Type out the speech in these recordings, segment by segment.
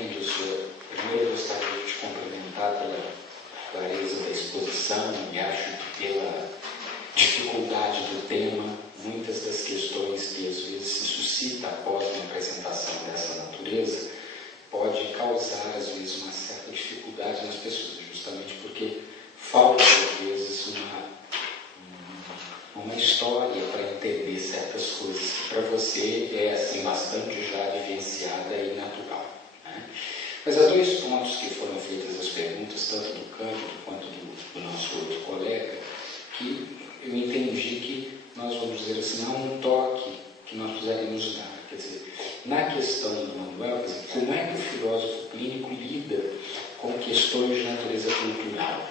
Bem, Josué, primeiro eu gostaria de te cumprimentar pela clareza da exposição e acho que pela dificuldade do tema, muitas das questões que às vezes se suscita após uma apresentação dessa natureza pode causar às vezes uma certa dificuldade nas pessoas, justamente porque falta às vezes uma história para entender certas coisas que para você é assim bastante já vivenciada e natural, né? Mas há dois pontos que foram feitas as perguntas, tanto do Cândido quanto do nosso outro colega, que eu entendi que nós vamos dizer assim, há um toque que nós precisaríamos dar. Quer dizer, na questão do Manuel, quer dizer, como é que o filósofo clínico lida com questões de natureza cultural?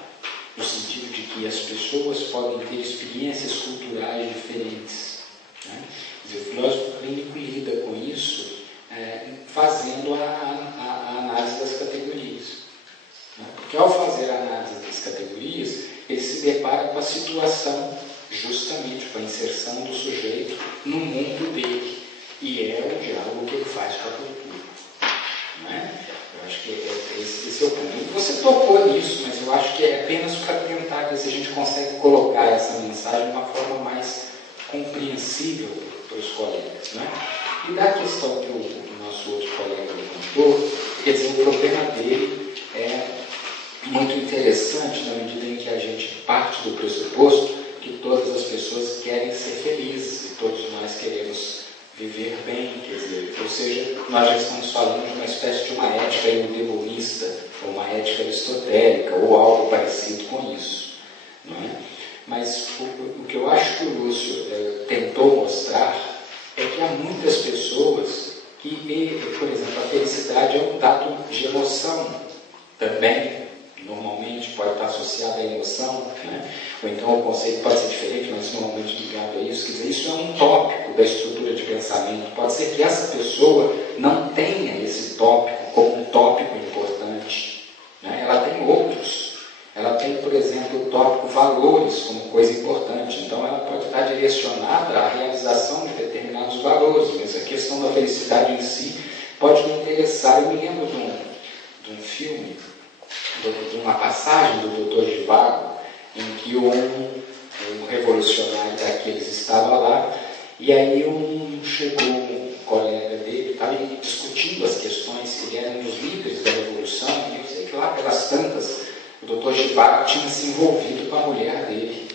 No sentido de que as pessoas podem ter experiências culturais diferentes, né? Quer dizer, o filósofo clínico lida com isso fazendo a análise das categorias, né? Porque ao fazer a análise das categorias, ele se depara com a situação, justamente com a inserção do sujeito no mundo dele, e é o diálogo que ele faz com a cultura, né? Eu acho que esse é o ponto. Você tocou nisso, mas eu acho que é apenas para tentar ver se a gente consegue colocar essa mensagem de uma forma mais compreensível para os colegas, né? E da questão que o nosso outro colega levantou, quer dizer, o problema dele é muito interessante na medida em que a gente parte do pressuposto que todas as pessoas querem ser felizes e todos nós queremos viver bem, quer dizer, ou seja, nós já estamos falando de uma espécie de uma ética eudemonista, ou uma ética aristotélica, ou algo parecido com isso, não é? Mas o que eu acho que o Lúcio tentou mostrar é que há muitas pessoas que, por exemplo, a felicidade é um dado de emoção também, normalmente pode estar associado à emoção, né? Ou então o conceito pode ser diferente, mas normalmente ligado a isso. Quer dizer, isso é um tópico da estrutura de pensamento. Pode ser que essa pessoa não tenha esse tópico como um tópico importante, né? Ela tem outros. Ela tem, por exemplo, o tópico valores como coisa importante. Então ela pode estar direcionada à realização de determinados valores, mas a questão da felicidade em si pode não interessar. Eu me lembro de um filme, de uma passagem do Dr. Zhivago, em que um revolucionário daqueles estava lá, e aí chegou um colega dele, estava discutindo as questões, que ele era um dos líderes da revolução, e eu sei que lá pelas tantas, o Dr. Zhivago tinha se envolvido com a mulher dele.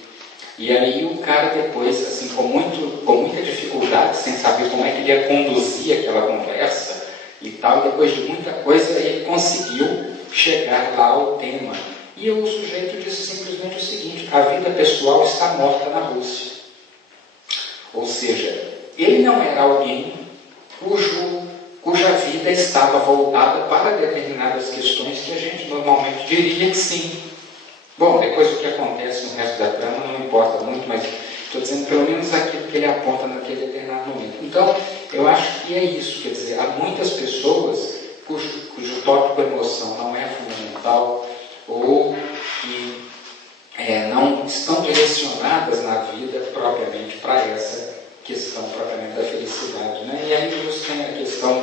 E aí o cara depois, assim, com muita dificuldade, sem saber como é que ele ia conduzir aquela conversa e tal, depois de muita coisa, ele conseguiu chegar lá ao tema. E o sujeito disse simplesmente o seguinte: a vida pessoal está morta na Rússia. Ou seja, ele não era alguém cuja vida estava voltada para determinadas questões que a gente normalmente diria que sim. Bom, depois o que acontece no resto da trama não importa muito, mas estou dizendo pelo menos aquilo que ele aponta naquele determinado momento. Então, eu acho que é isso, quer dizer, há muitas pessoas cujo tópico emoção não é fundamental ou que não estão direcionadas na vida propriamente para essa questão propriamente da felicidade, né? E aí você tem a questão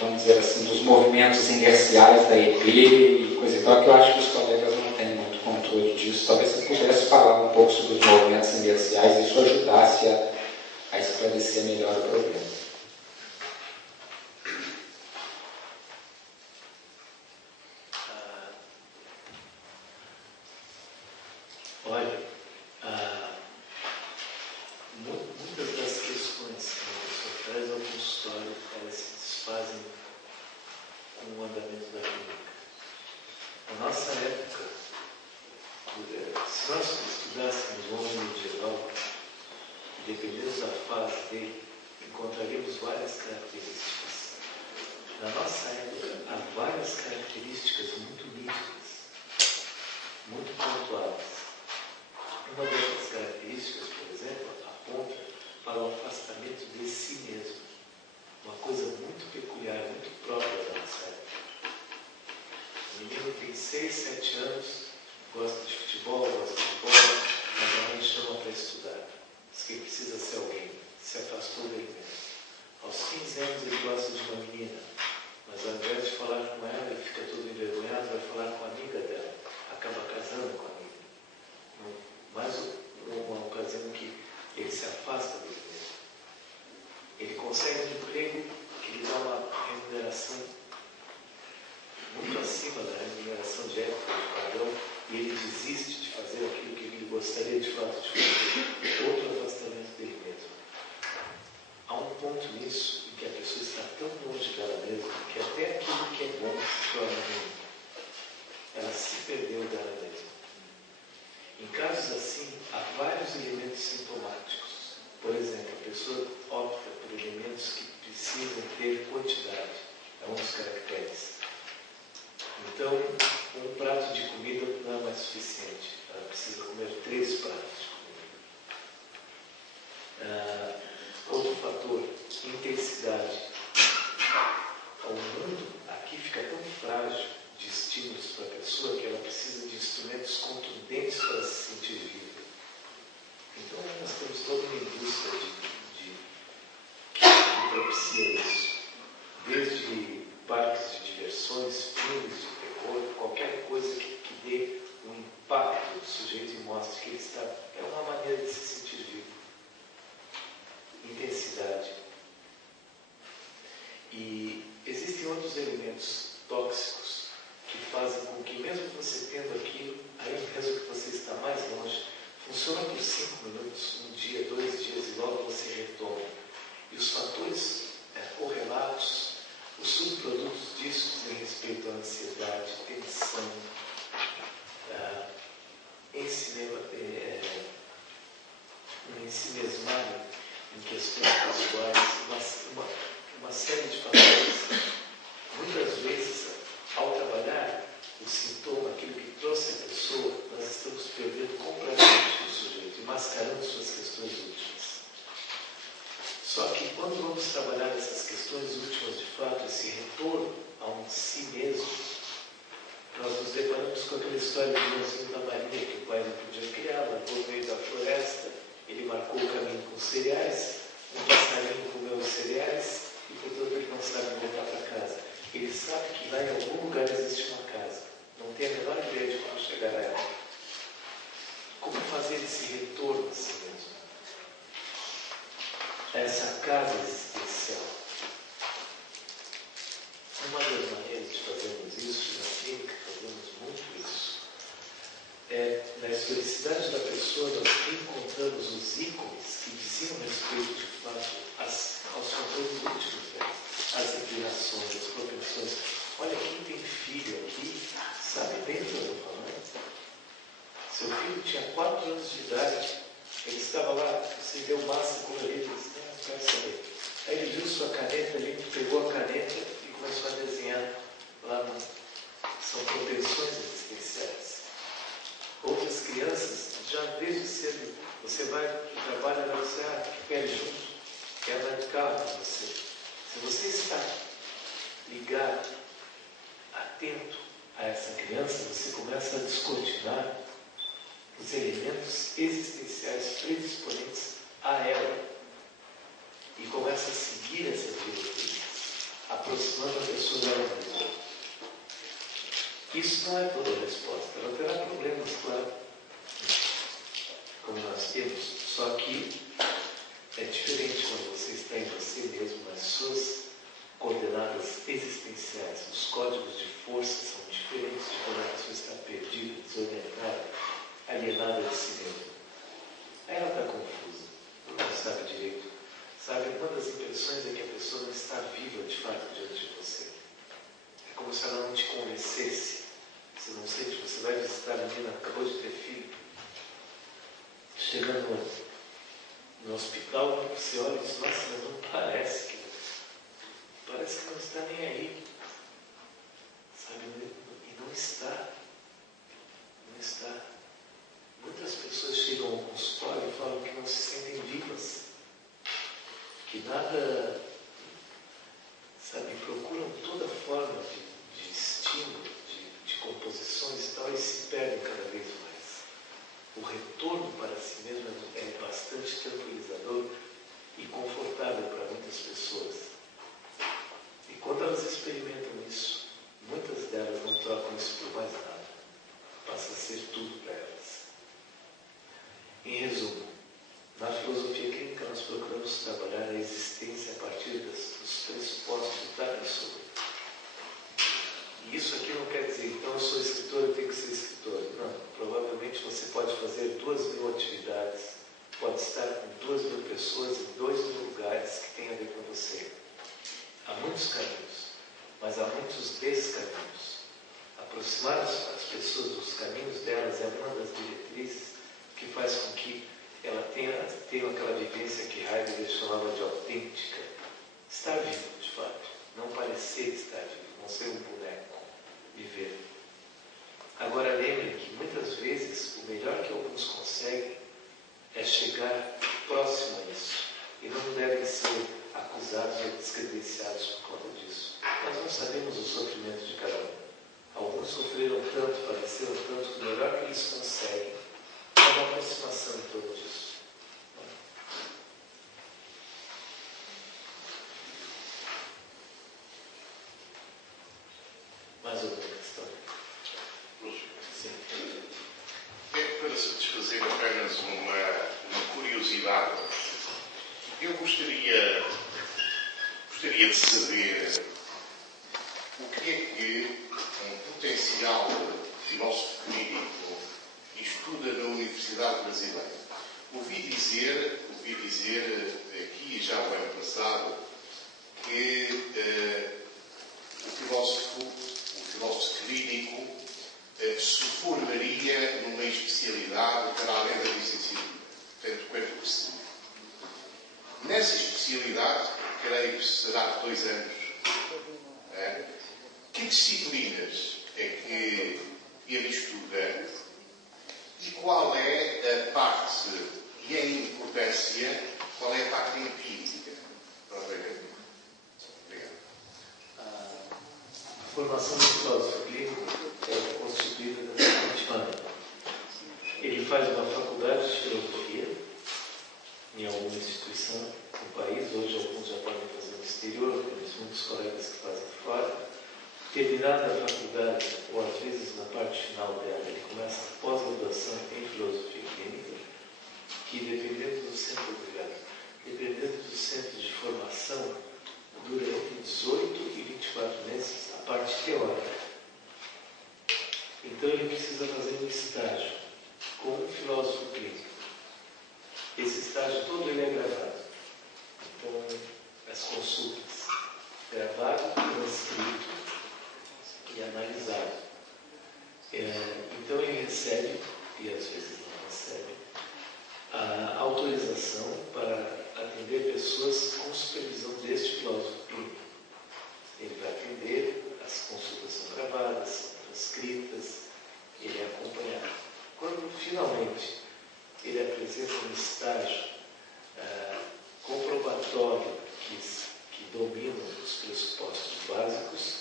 vamos dizer assim, dos movimentos inerciais da EP e coisa e tal, que eu acho que os colegas não têm muito controle disso. Talvez você pudesse falar um pouco sobre os movimentos inerciais e isso ajudasse a esclarecer melhor o problema. Olha, muitas das questões que a pessoa traz ao consultório, elas se desfazem com o andamento da clínica. Na nossa época, se nós estudássemos o homem medieval, dependendo da fase dele, encontraríamos várias características. Na nossa época, há várias características muito nítidas, muito pontuadas. Uma dessas características, por exemplo, aponta para o afastamento de si mesmo. Uma coisa muito peculiar, muito própria da nossa época. O menino tem 6, 7 anos, gosta de futebol, gosta de bola, mas a mãe chama para estudar. Diz que precisa ser alguém, se afastou dele mesmo. Aos 15 anos ele gosta de uma menina, Mas ao invés de falar com ela, ele fica todo envergonhado, vai falar com a amiga dela, acaba casando com a amiga. Mais uma ocasião que ele se afasta dele mesmo. Ele consegue um emprego que lhe dá uma remuneração muito acima da remuneração de época, de padrão, e ele desiste de fazer aquilo que ele gostaria de fato de fazer. Outro afastamento dele mesmo. Há um ponto nisso em que a pessoa está tão longe dela mesma que até aquilo que é bom se torna ruim. Ela se perdeu dela mesma. Em casos assim, há vários elementos sintomáticos. Por exemplo, a pessoa opta por elementos que precisam ter quantidade. É um dos caracteres. Então, um prato de comida não é mais suficiente. Ela precisa comer 3 pratos de comida. Outro fator, intensidade. O mundo aqui fica tão frágil de estímulos para a pessoa que ela precisa de instrumentos contundentes para se sentir viva. Então nós temos toda uma indústria que propicia isso. Desde parques de diversões, filmes de terror, qualquer coisa que dê um impacto no sujeito e mostre que ele está... É uma maneira de se sentir vivo. Intensidade. E existem outros elementos tóxicos que fazem com que, mesmo você tendo aquilo, aí mesmo que você está mais longe, funciona por 5 minutos, um dia, 2 dias, e logo você retoma. E os fatores correlatos, os subprodutos disso dizem respeito à ansiedade, tensão, ensimesmado em questões pessoais, uma série de fatores. Muitas vezes, ao trabalhar o sintoma, aquilo que trouxe a pessoa, nós estamos perdendo completamente o sujeito e mascarando suas questões últimas. Só que quando vamos trabalhar essas questões últimas de fato, esse retorno a um si mesmo, nós nos deparamos com aquela história do Joãozinho da Maria, que o pai não podia criar, largou no meio da floresta, ele marcou o caminho com cereais, um passarinho comeu os cereais e, portanto, ele não sabe voltar para casa. Ele sabe que lá em algum lugar existe uma casa, não tem a menor ideia de como chegar a ela. Como fazer esse retorno a si mesmo? Essa casa existencial. Uma das maneiras de fazermos isso, na clínica fazemos muito isso, é na historicidade da pessoa nós encontramos os ícones que diziam respeito de fato aos fatores últimos dela, as inclinações, as propensões. Olha, quem tem filho aqui sabe bem o que eu estou falando. Seu filho tinha 4 anos de idade, ele estava lá, você deu massa colorida, ele disse, não quero saber. Aí ele viu sua caneta ali, pegou a caneta e começou a desenhar lá no... São propensões existenciais. Outras crianças, já desde cedo, você vai para o trabalho, ela diz, quer junto, quer andar de carro com você. Se você está ligado, atento a essa criança, você começa a descortinar os elementos existenciais predisponentes a ela e começa a seguir essas diretrizes, aproximando a pessoa dela mesma. Isso não é toda a resposta. Ela terá problemas, claro, como nós temos, só que é diferente quando você está em você mesmo, nas suas coordenadas existenciais. Os códigos de força são diferentes de quando a pessoa está perdida, desorientada, alienada de si mesma. Aí ela está confusa, não sabe direito. Sabe, uma das impressões é que a pessoa não está viva de fato diante de você. É como se ela não te convencesse. Você não sente, você vai visitar a menina, acabou de ter filho. Chega no hospital, você olha e diz, nossa, mas não parece que não está nem aí. Sabe, e não está. Não está. Muitas pessoas chegam ao consultório e falam que não se sentem vivas. Que nada, sabe, procuram toda forma de estímulo, de composições e tal, e se perdem cada vez mais. O retorno para si mesmo é bastante tranquilizador e confortável para muitas pessoas. E quando elas experimentam pode estar com 2.000 pessoas em 2.000 lugares que tem a ver com você. Há muitos caminhos, mas há muitos descaminhos. Aproximar as pessoas dos caminhos delas é uma das diretrizes que faz com que ela tenha aquela vivência que Heidegger chamava de autêntica. Estar vivo, de fato. Não parecer estar vivo, não ser um boneco. Viver. Agora lembrem que muitas vezes o melhor que alguns conseguem é chegar próximo a isso. E não devem ser acusados ou descredenciados por conta disso. Nós não sabemos o sofrimento de cada um. Alguns sofreram tanto, padeceram tanto, que o melhor que eles conseguem é uma aproximação em torno disso. Mais alguma questão? Sim. É para satisfazer apenas uma curiosidade. Eu gostaria de saber o que é que um potencial filósofo clínico estuda na Universidade Brasileira. Ouvi dizer aqui já o ano passado que o filósofo clínico se formaria numa especialidade para além da licenciatura, tanto quanto percebi. Nessa especialidade, creio que será de 2 anos. Que disciplinas é que ele estuda e qual é a parte e a importância, qual é a parte empírica? Obrigado. A formação do filósofo clínico é constituída da seguinte maneira. Ele faz uma faculdade de filosofia em alguma instituição no país. Hoje alguns já podem fazer no exterior, temos muitos colegas que fazem fora. Terminada a faculdade, ou às vezes na parte final dela, ele começa a pós-graduação em filosofia clínica, que dependendo do centro de formação, dura entre 18 e 24 meses a parte teórica. Então ele precisa fazer um estágio com um filósofo clínico. Esse estágio todo ele é gravado. Então, as consultas, gravado, transcrito e analisado. Então ele recebe, e às vezes não recebe, a autorização para atender pessoas com supervisão deste filósofo clínico. Ele vai atender, as consultas são gravadas, são transcritas, ele é acompanhado. Quando finalmente ele apresenta um estágio comprobatório que domina os pressupostos básicos,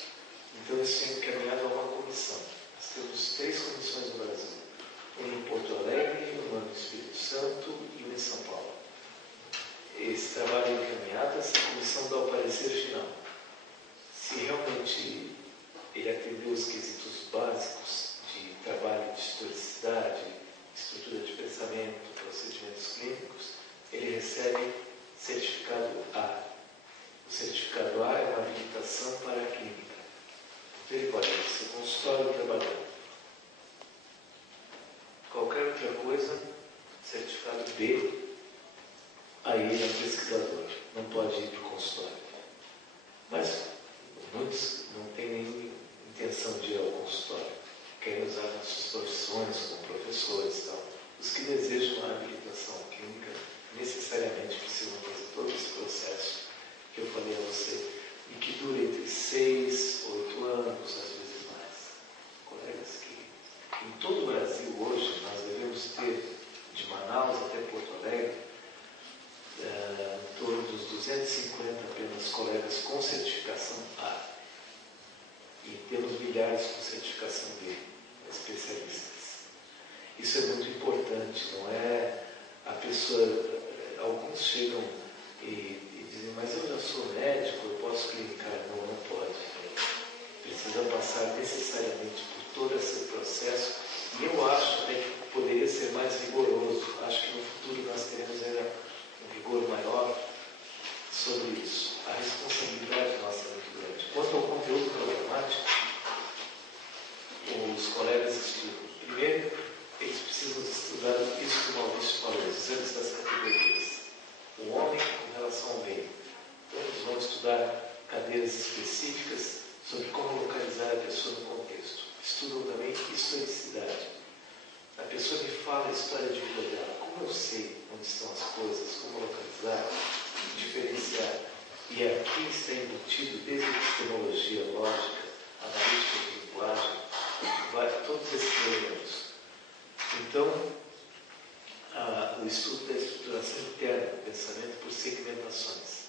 então isso é encaminhado a uma comissão. Nós temos 3 comissões no Brasil. Uma em Porto Alegre, uma no Espírito Santo e uma em São Paulo. Esse trabalho é encaminhado, essa comissão dá o parecer final. Se realmente ele atendeu os quesitos básicos de trabalho de historicidade, estrutura de pensamento, procedimentos clínicos, ele recebe certificado A. O certificado A é uma habilitação para a clínica. Então ele pode ir seu consultório trabalhando. Qualquer outra coisa, certificado B, aí ele é pesquisador, não pode ir para o consultório. Mas muitos não têm nem intenção de ir ao consultório, querem usar nas suas profissões como professores e tal. Os que desejam a habilitação clínica necessariamente precisam fazer todo esse processo que eu falei a você, e que dura entre 6, 8 anos, às vezes mais. Colegas que em todo o Brasil hoje nós devemos ter, de Manaus até Porto Alegre, em torno dos 250 apenas colegas com certificação A. E temos milhares com certificação B, especialistas. Isso é muito importante, não é a pessoa... Alguns chegam e dizem, mas eu já sou médico, eu posso clinicar. Não, não pode. Precisa passar necessariamente por todo esse processo. E eu acho até que poderia ser mais rigoroso. Acho que no futuro nós teremos ainda um rigor maior sobre isso. A responsabilidade nossa é muito grande. Quanto ao conteúdo programático, os colegas estudam. Primeiro, eles precisam estudado isso que o Maurício falou, os exames das categorias. O homem com relação ao meio. Então, eles vão estudar cadeiras específicas sobre como localizar a pessoa no contexto. Estudam também historicidade. A pessoa me fala a história de vida dela. Como eu sei onde estão as coisas, como localizar, diferenciar. E aqui está embutido desde a epistemologia lógica, analítica de linguagem, todos esses elementos. Então, o estudo da estruturação interna do pensamento por segmentações.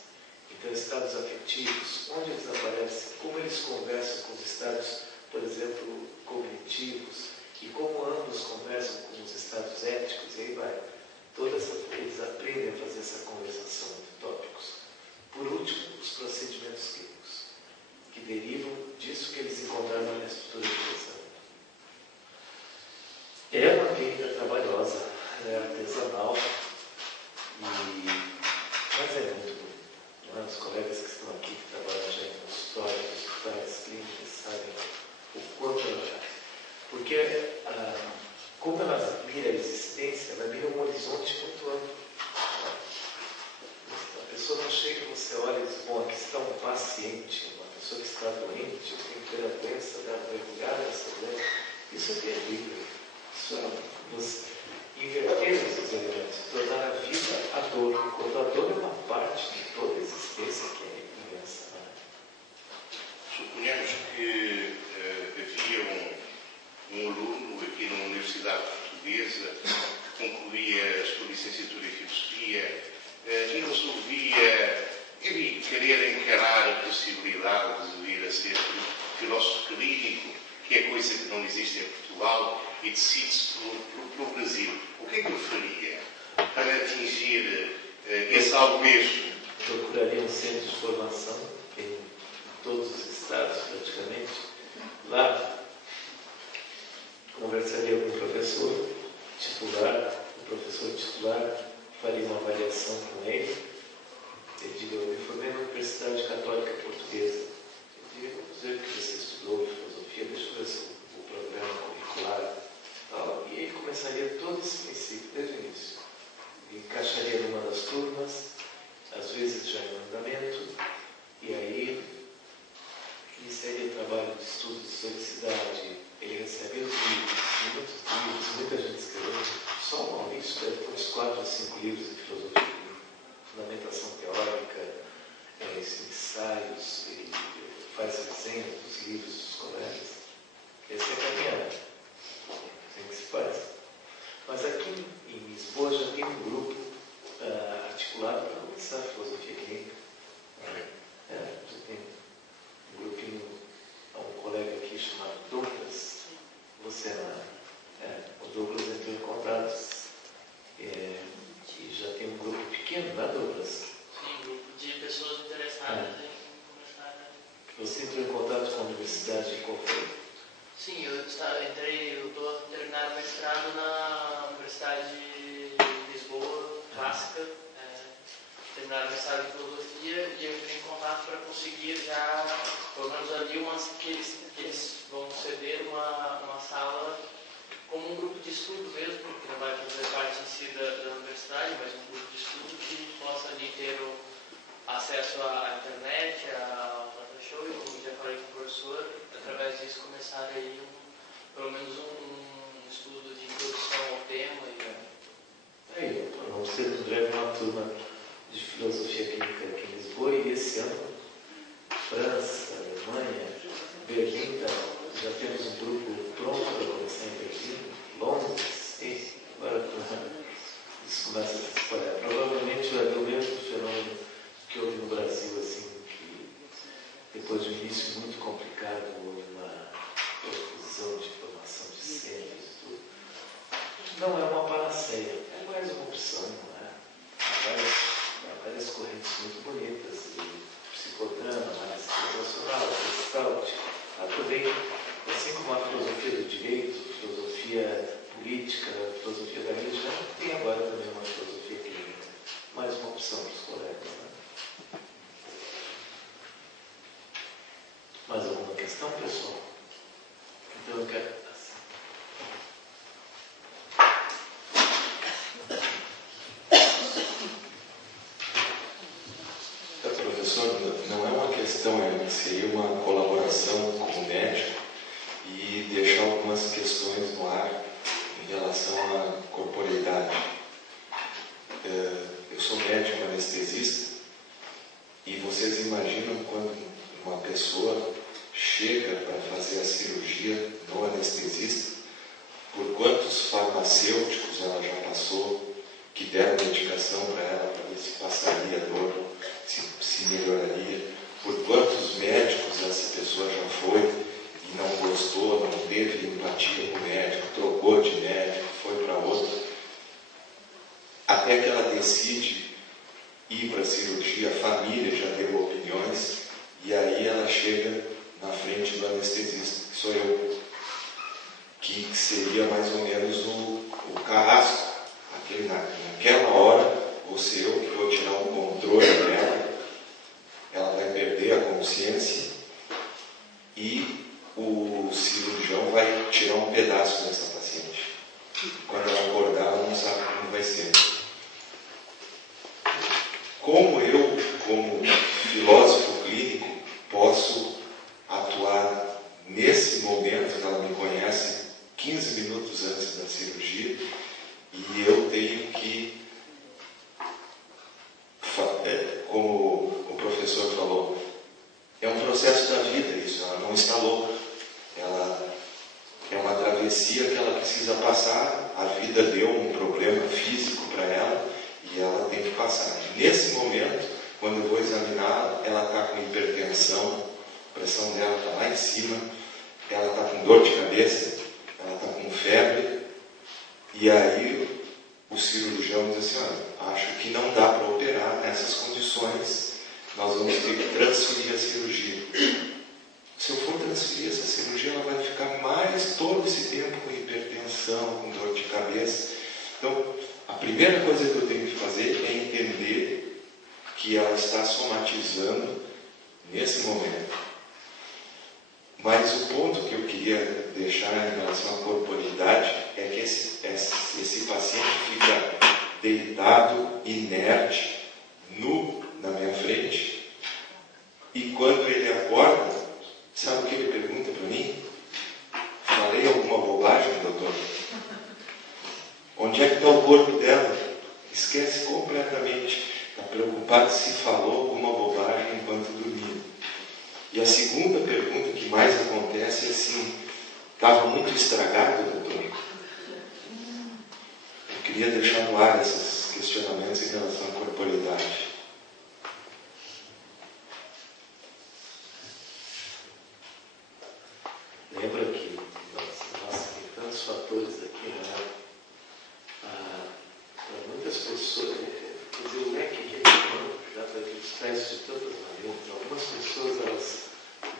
Então, estados afetivos, onde eles aparecem, como eles conversam com os estados, por exemplo, cognitivos, e como ambos conversam com os estados éticos, e aí vai. Eles aprendem a fazer essa conversação entre tópicos. Por último, os procedimentos químicos, que derivam disso que eles encontraram na estrutura de pensamento. É uma técnica trabalhosa, é artesanal, mas é muito bom. Não é? Os colegas que estão aqui, que trabalham já em consultórios, hospitais, clínicas, sabem o quanto ela faz. Porque, como ela mira a existência, ela mira um horizonte muito amplo. A pessoa não chega, você olha e diz, bom, aqui está um paciente, uma pessoa que está doente, tem que ver a doença dela, mergulhar nessa doença. Isso é terrível. Isso é inverter esses elementos, tornar a vida a dor, quando a dor é uma parte de toda a existência que é imensa. Suponhamos que havia um aluno aqui na Universidade Portuguesa que concluía a sua licenciatura em Filosofia e resolvia, querer encarar a possibilidade de vir a ser filósofo clínico, que é coisa que não existe em Portugal, e decide-se pelo Brasil. O que é que ele faria para atingir esse algo mesmo? Procuraria um centro de formação em todos os estados, praticamente. Lá, conversaria com o professor titular, faria uma avaliação com ele. Ele diria, eu me formei na Universidade Católica Portuguesa. Eu diria, vamos ver que você estudou filosofia, deixa eu ver se o programa curricular. E ele começaria todo esse princípio, desde o início. Encaixaria numa das turmas, às vezes já em andamento, e aí iniciaria o trabalho de estudo de historicidade. Ele recebia os livros, muita gente escreveu. Só o Maurício deve ter uns 4 ou 5 livros de filosofia, fundamentação teórica, ensaios, ele faz resenha dos livros dos colegas. Essa é a caminhada. Assim que se faz. Mas aqui em Lisboa já tem um grupo articulado para começar a filosofia clínica. Já tem um grupinho, um colega aqui chamado Douglas. Você o Douglas entrou em contato e já tem um grupo pequeno, não é, Douglas? Sim, um grupo de pessoas interessadas em começar a... Você entrou em contato com a universidade de qual foi? Sim, eu estou a terminar o mestrado na Universidade de Lisboa, clássica, terminar o mestrado de filosofia, e eu entrei em contato para conseguir já, pelo menos ali, que eles vão ceder uma sala como um grupo de estudo mesmo, que não vai fazer parte em si da universidade, mas um grupo de estudo que possa ali ter o acesso à internet, ao data show, e como já falei com o professor, através disso começar aí pelo menos um estudo de introdução ao tema. Vamos ter em breve uma turma de filosofia clínica aqui em Lisboa, e esse ano França, Alemanha, Berlim, já temos um grupo pronto para começar em Berlim, Londres, agora isso começa a se espalhar. Provavelmente vai haver o mesmo fenômeno que houve no Brasil, assim, que depois de um início muito complicado, houve uma profusão de informação de centros e tudo. Não é uma panaceia, é mais uma opção, não é? Há várias correntes muito bonitas, de psicodrama, análise transacional, gestalt. Há também, assim como a filosofia do direito, filosofia política, filosofia da religião, tem agora também uma filosofia clínica. Mais uma opção para os colegas, né? Mais alguma questão, pessoal? Então eu quero... questão seria uma colaboração com o médico e deixar algumas questões no ar em relação à corporeidade. Eu sou médico anestesista e vocês imaginam quando uma pessoa chega para fazer a cirurgia no anestesista, por quantos farmacêuticos ela já passou, que deram medicação para ela para ver se passaria a dor, se melhoraria, por quantos médicos essa pessoa já foi e não gostou, não teve empatia com o médico, trocou de médico, foi para outro, até que ela decide ir para a cirurgia, a família já deu opiniões, e aí ela chega na frente do anestesista, que sou eu, que seria mais ou menos o carrasco. Naquela hora, vou ser eu que vou tirar o controle dela, ela vai perder a consciência e o cirurgião vai tirar um pedaço dessa paciente. Quando ela acordar, ela não sabe como vai ser. Como eu, como filósofo clínico, posso atuar nesse momento que ela me conhece 15 minutos antes da cirurgia e eu tenho que, como o professor falou, é um processo da vida isso, ela não está louca, ela é uma travessia que ela precisa passar, a vida deu um problema físico para ela e ela tem que passar. E nesse momento, quando eu vou examinar, ela está com hipertensão, a pressão dela está lá em cima, ela está com dor de cabeça, ela está com febre, e aí o cirurgião diz assim, olha, acho que não dá para operar nessas condições, nós vamos ter que transferir a cirurgia. Se eu for transferir essa cirurgia, ela vai ficar mais todo esse tempo com hipertensão, com dor de cabeça. Então, a primeira coisa que eu tenho que fazer é entender que ela está somatizando nesse momento. Mas o ponto que eu queria deixar em relação à corporeidade é que esse paciente fica deitado, inerte, nu na minha frente, e quando ele acorda, sabe o que ele pergunta para mim? Falei alguma bobagem, doutor? Onde é que está o corpo dela? Esquece completamente. Está preocupado se falou alguma bobagem enquanto dormia. E a segunda pergunta que mais acontece é assim, estava muito estragado, doutor? Eu queria deixar no ar esses questionamentos em relação à corporeidade. Lembra que nós tem tantos fatores aqui, né? Para muitas pessoas, quer dizer, o leque que já está expresso de tantas maneiras. Algumas pessoas, elas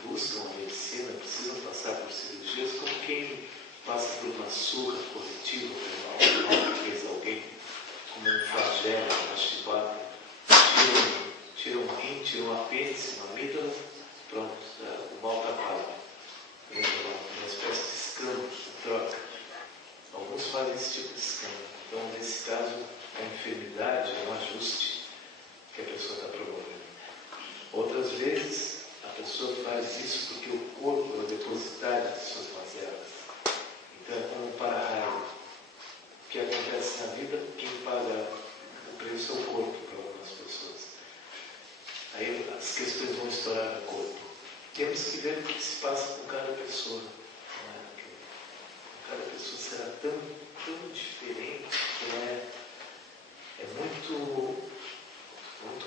buscam a medicina, precisam passar por cirurgias como quem passa por uma surra corretiva, por mal que fez alguém, como um flagelo, uma chibata, tira um rim, tira um apêndice, uma amígdala, pronto, o mal está pago. Uma espécie de escândalo, de troca. Alguns fazem esse tipo de escândalo. Então, nesse caso, a enfermidade é um ajuste que a pessoa está promovendo. Outras vezes, a pessoa faz isso porque o corpo é o depositário de suas mazelas. Então, é como um para-raio. O que acontece na vida, quem paga o preço é o corpo para algumas pessoas. Aí as questões vão estourar no corpo. Temos que ver o que se passa com cada pessoa. Cada pessoa será tão diferente que é muito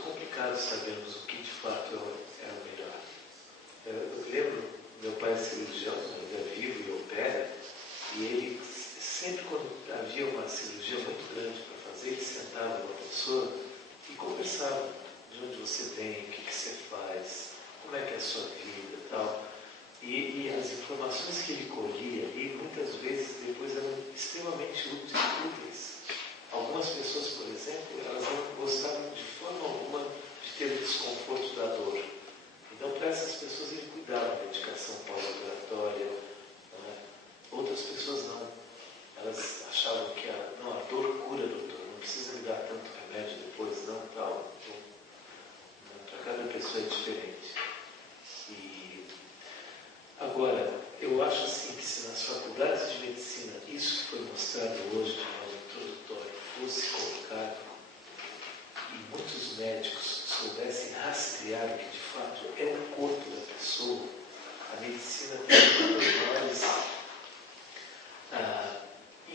complicado sabermos o que de fato é o melhor. Eu lembro, meu pai é cirurgião, ainda é vivo e opera, e ele sempre quando havia uma cirurgia muito grande para fazer, ele sentava com a pessoa e conversava de onde você vem, o que você faz, como é que é a sua vida e tal. E as informações que ele colhia ali, muitas vezes depois eram extremamente úteis. Algumas pessoas, por exemplo, elas não gostavam de forma alguma de ter o desconforto da dor. Então, para essas pessoas, ele cuidava da medicação pós-operatória. Né? Outras pessoas não. Elas achavam que a dor cura, doutor, não precisa me dar tanto remédio depois, não, tal. Então, para cada pessoa é diferente.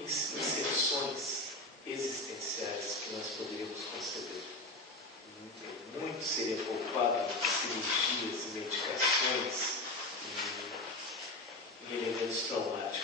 inserções existenciais que nós poderíamos conceber. Muito seria poupado em cirurgias e medicações em elementos traumáticos.